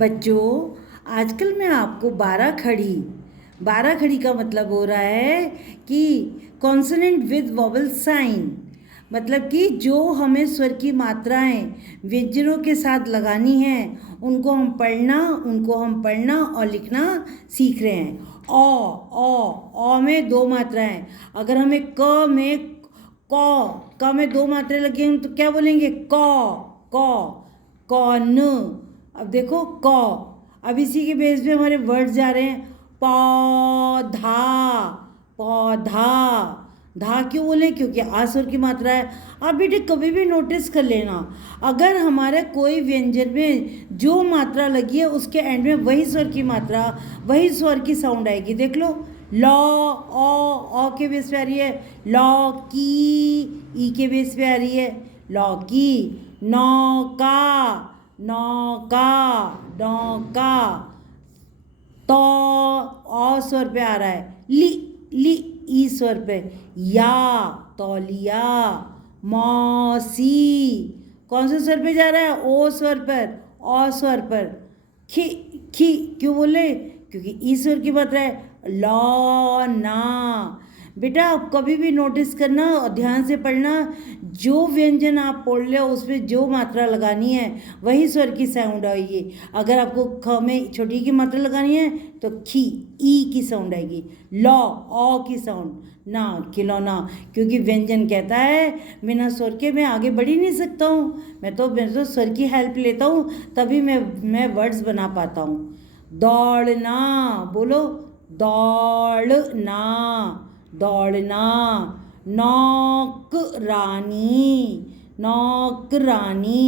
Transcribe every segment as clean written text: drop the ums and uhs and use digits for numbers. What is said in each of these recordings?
बच्चों, आजकल मैं आपको बारह खड़ी का मतलब हो रहा है कि कॉन्सोनेंट विद वॉवल साइन, मतलब कि जो हमें स्वर की मात्राएं व्यंजनों के साथ लगानी हैं उनको हम पढ़ना और लिखना सीख रहे हैं। ओ में दो मात्राएं। अगर हमें क में दो मात्राएं लगी हैं तो क्या बोलेंगे? कौन। अब देखो अब इसी के बेस पे हमारे वर्ड्स जा रहे हैं। पौधा। धा क्यों बोले? क्योंकि आ स्वर की मात्रा है। आप बेटे कभी भी नोटिस कर लेना, अगर हमारे कोई व्यंजन में जो मात्रा लगी है उसके एंड में वही स्वर की मात्रा, वही स्वर की साउंड आएगी। देख लो, लॉ ओ के बेस पे आ रही है, लॉ की ई के बेस पे आ रही है, लॉ की। नौका तो ओ स्वर पे आ रहा है, ली ई स्वर पे, या तौलिया। मौसी कौन से स्वर पे जा रहा है? ओ स्वर पर, ओ स्वर पर। खी क्यों बोले? क्योंकि ई स्वर की मात्रा है। लौना। बेटा आप कभी भी नोटिस करना और ध्यान से पढ़ना, जो व्यंजन आप पढ़ ले उसमें जो मात्रा लगानी है वही स्वर की साउंड आएगी। अगर आपको ख में छोटी की मात्रा लगानी है तो खी ई की साउंड आएगी, लॉ ओ की साउंड, ना खिलौना। क्योंकि व्यंजन कहता है बिना स्वर के मैं आगे बढ़ ही नहीं सकता हूँ, मैं तो स्वर की हेल्प लेता हूँ तभी मैं वर्ड्स बना पाता हूँ। दौड़ना, बोलो दौड़ना। नौकरानी।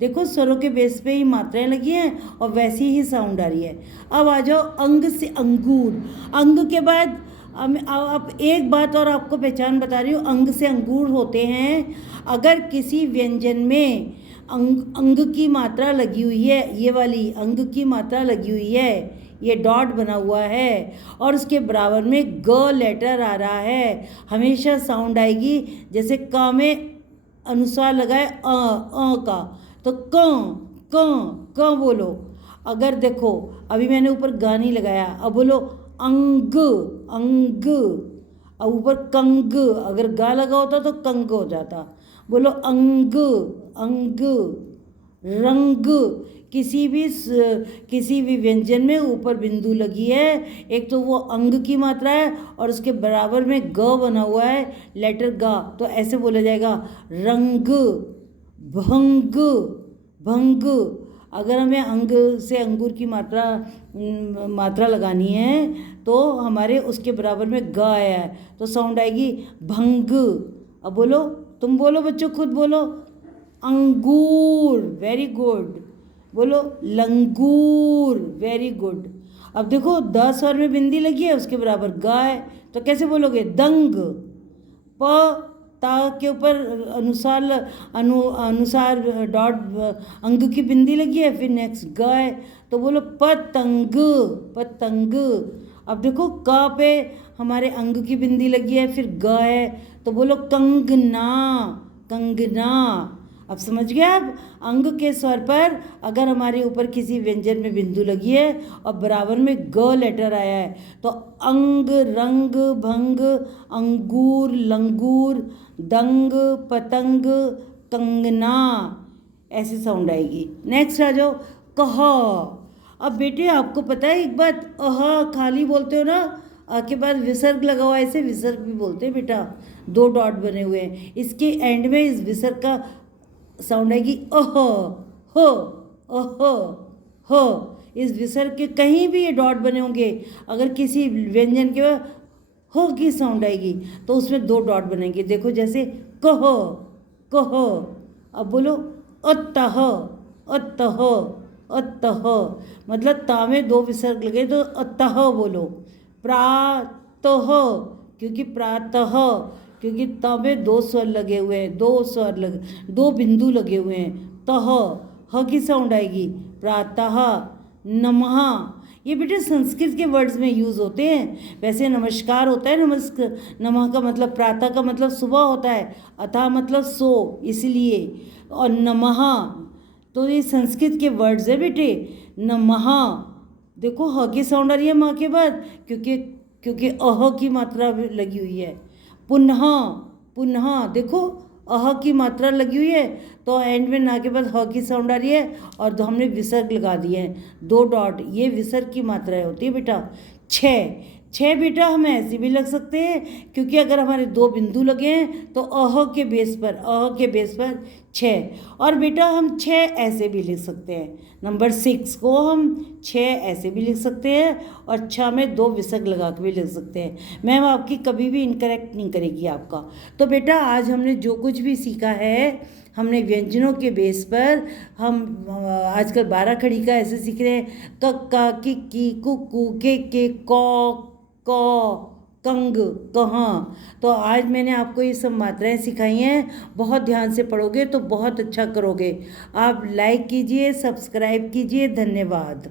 देखो स्वरों के बेस पे ही मात्राएं लगी हैं और वैसी ही साउंड आ रही है। अब आ जाओ अंग से अंगूर। अंग के बाद अब एक बात और आपको पहचान बता रही हूँ, अंग से अंगूर होते हैं अगर किसी व्यंजन में अंग की मात्रा लगी हुई है, ये वाली अंग की मात्रा लगी हुई है, ये डॉट बना हुआ है और उसके बराबर में ग लेटर आ रहा है, हमेशा साउंड आएगी जैसे क में अनुस्वार लगाए का, तो क बोलो। अगर देखो अभी मैंने ऊपर गा नहीं लगाया, अब बोलो अंग, अब ऊपर कंग, अगर गा लगा होता तो कंग हो जाता। बोलो अंग। रंग, किसी भी व्यंजन में ऊपर बिंदु लगी है, एक तो वो अंग की मात्रा है और उसके बराबर में ग बना हुआ है, लेटर गा, तो ऐसे बोला जाएगा रंग। भंग, अगर हमें अंग से अंगूर की मात्रा लगानी है तो हमारे उसके बराबर में ग आया है तो साउंड आएगी भंग। अब बोलो, तुम बोलो बच्चों, खुद बोलो। अंगूर, वेरी गुड। बोलो लंगूर, वेरी गुड। अब देखो 10 स्वर में बिंदी लगी है, उसके बराबर ग है तो कैसे बोलोगे? दंग। प ता के ऊपर अनुसार डॉट अंग की बिंदी लगी है, फिर नेक्स्ट ग है तो बोलो पतंग। अब देखो क पे हमारे अंग की बिंदी लगी है, फिर ग है तो बोलो कंगना। अब समझ गए आप? अंग के स्वर पर अगर हमारे ऊपर किसी व्यंजन में बिंदु लगी है और बराबर में ग लेटर आया है तो अंग, रंग, भंग, अंगूर, लंगूर, दंग, पतंग, कंगना, ऐसी साउंड आएगी। नेक्स्ट आ जाओ, कह। अब बेटे आपको पता है एक बात, खाली बोलते हो ना, के बाद विसर्ग लगा हुआ है, ऐसे विसर्ग भी बोलते हैं बेटा, 2 डॉट बने हुए हैं, इसके एंड में इस विसर्ग का साउंड आएगी इस विसर्ग के कहीं भी ये डॉट बने होंगे, अगर किसी व्यंजन के हो की साउंड आएगी तो उसमें 2 डॉट बनेंगे। देखो जैसे कह। अब बोलो अतः, मतलब ता में 2 विसर्ग लगे तो अतः बोलो। प्रातः, क्योंकि क्योंकि त में 2 स्वर लगे हुए हैं, 2 बिंदु लगे हुए हैं, तह, ह की साउंड आएगी। प्रातः। नमः, ये बेटे संस्कृत के वर्ड्स में यूज़ होते हैं। वैसे नमस्कार होता है, नमः का मतलब प्रातः का मतलब सुबह होता है, अतः मतलब सो, इसलिए, और नमः तो ये संस्कृत के वर्ड्स है बेटे। नमः, देखो ह की साउंड आ रही है माँ के बाद, क्योंकि अह की मात्रा भी लगी हुई है। पुनः, पुनः, देखो अह की मात्रा लगी हुई है तो एंड में ना के बाद ह की साउंड आ रही है और हमने विसर्ग लगा दिए हैं, 2 डॉट, ये विसर्ग की मात्रा होती है बेटा। छः बेटा हम ऐसे भी लग सकते हैं, क्योंकि अगर हमारे 2 बिंदु लगे हैं तो अह के बेस पर 6, और बेटा हम 6 ऐसे भी लिख सकते हैं। नंबर 6 को हम 6 ऐसे भी लिख सकते हैं और 6 में 2 विसर्ग लगा के भी लिख सकते हैं। मैम आपकी कभी भी इनकरेक्ट नहीं करेगी आपका। तो बेटा आज हमने जो कुछ भी सीखा है, हमने व्यंजनों के बेस पर, हम आजकल 12 खड़ी का ऐसे सीख रहे हैं, कक्का, किक्की, कुक्कू, के, कौ, कंग, कहाँ। तो आज मैंने आपको ये सब मात्राएं सिखाई हैं, बहुत ध्यान से पढ़ोगे तो बहुत अच्छा करोगे। आप लाइक कीजिए, सब्सक्राइब कीजिए। धन्यवाद।